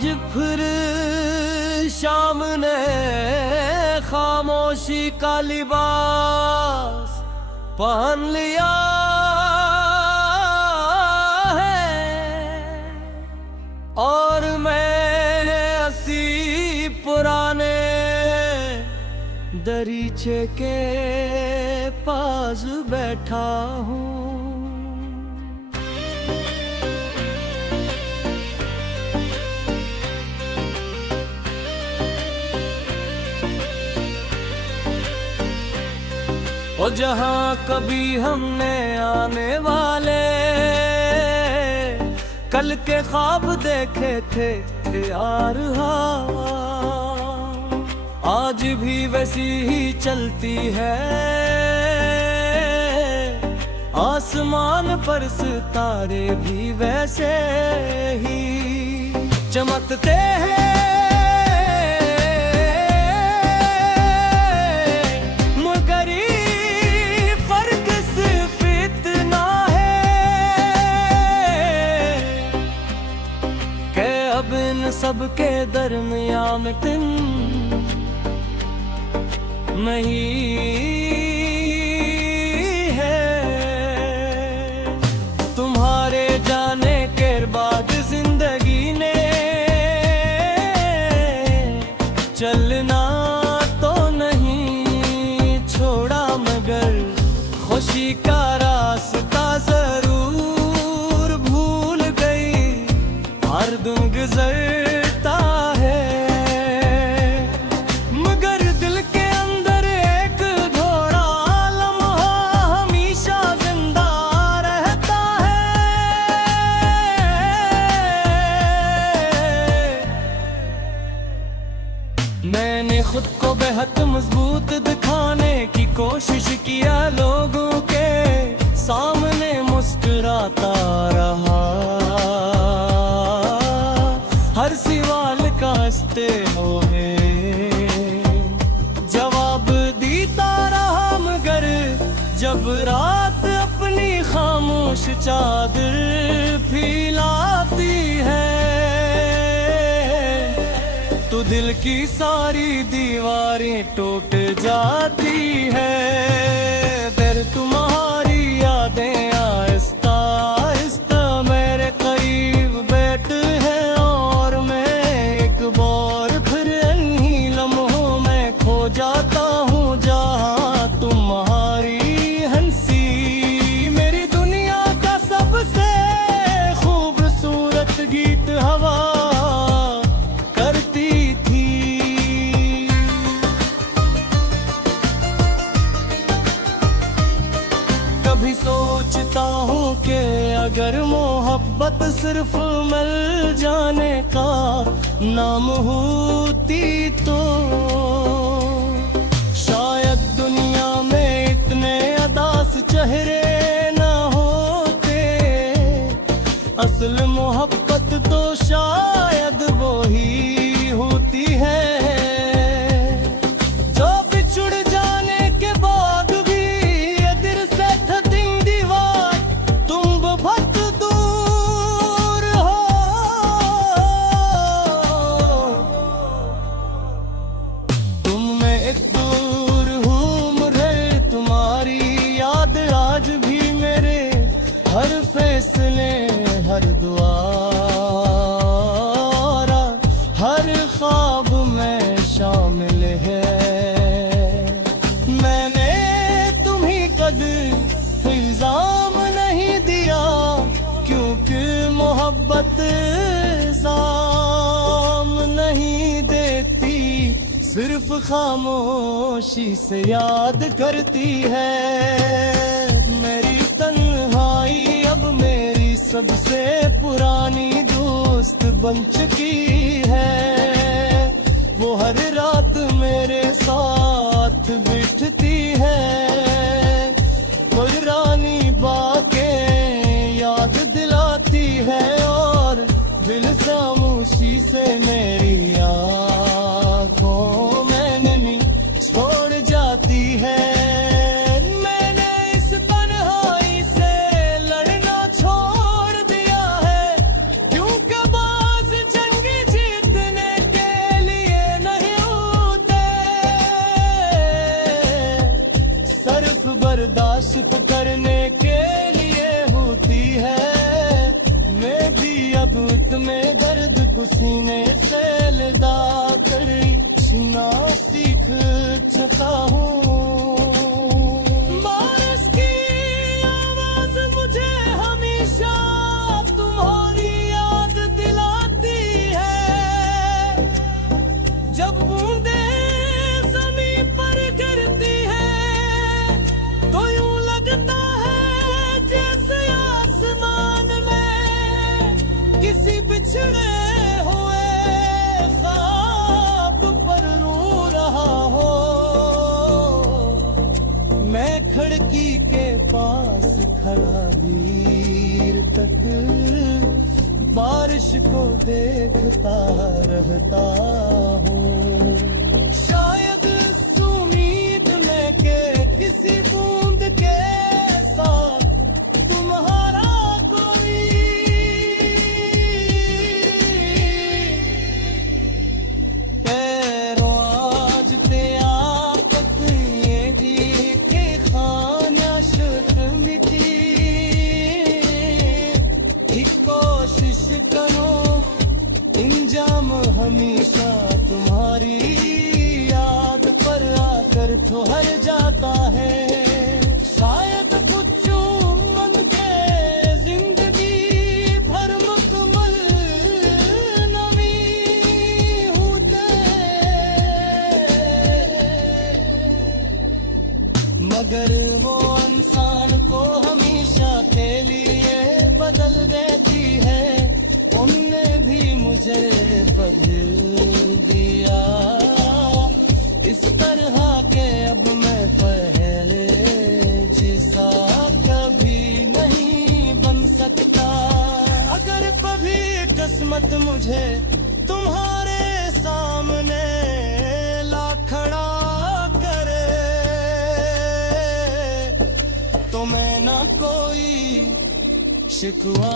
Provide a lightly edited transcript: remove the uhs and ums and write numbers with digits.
आज फिर शाम ने खामोशी का लिबास पहन लिया है और मैं असी पुराने दरीचे के पास बैठा हूँ। और जहाँ कभी हमने आने वाले कल के ख्वाब देखे थे यार, आज भी वैसी ही चलती है। आसमान पर सितारे भी वैसे ही चमकते हैं। सबके दरमिया में तुम नहीं है। तुम्हारे जाने के बाद जिंदगी ने चलना तो नहीं छोड़ा, मगर खुशी का रास्ता जरूर भूल गई। हर दिन गुजरता है मगर दिल के अंदर एक घोड़ा लम्हा हमेशा जिंदा रहता है। मैंने खुद को बेहद मजबूत दिखाने की कोशिश किया, लोगों के सामने मुस्कुराता रहा। हर सवाल का हंसते हुए जवाब देता रहा, मगर जब रात अपनी खामोश चादर फैलाती है तो दिल की सारी दीवारें टूट जाती है। फिर तुम्हारी यादें आहिस्ता आहिस्ता मेरे करीब बैठे हैं और मैं एक बार फिर इन्हीं लम्हों में खो जाता हूँ जहाँ तुम्हारी हंसी मेरी दुनिया का सबसे खूबसूरत गीत हवा करती थी। कभी सोचता हूँ कि अगर मोहब्बत सिर्फ मिल जाने का नाम होती तो शायद दुनिया में इतने अदास चेहरे न होते। असल मोहब्बत तो शायद वो ही होती है जो बिछुड़ जाने के बाद भी ये दिल से था दिन दीवार, तुम बहुत दूर हो। तुम मैं एक दूर हूँ मुझे तुम्हारी याद आज भी मेरे हर फैसले हर दुआ हर ख्वाब में शामिल है। मैंने तुम्हें कद इल्जाम नहीं दिया क्योंकि मोहब्बत इल्जाम नहीं देती, सिर्फ खामोशी से याद करती है। मेरी तन्हाई अब मेरी सबसे पुरानी दोस्त बन चुकी है। वो हर रात मेरे साथ बैठती है, पुरानी बातें याद दिलाती है और दिल खामोशी से मेरी आँखों में नमी छोड़ जाती है। छोड़ दिया है क्योंकि बाज जंग जीत खिड़की के पास खड़ा वीर तक बारिश को देखता रहता हूँ। शायद इस उम्मीद में के किसी बूंद के साथ तुम्हारा कोई पैरों आज ते आपत ये दी के खाना शुद्ध मिटी एक कोशिश करो इंजाम हमेशा तुम्हारी याद पर आकर ठोहर जाता है। शायद कुछ मन के जिंदगी भर मुकम्मल नमी होते मगर वो इंसान को हमेशा के लिए बदल देती है। उनने भी मुझे बदल दिया इस तरह के अब मैं पहले जैसा कभी नहीं बन सकता। अगर कभी किस्मत मुझे तुम्हारे सामने ला खड़ा करे तो मैं ना कोई शिकवा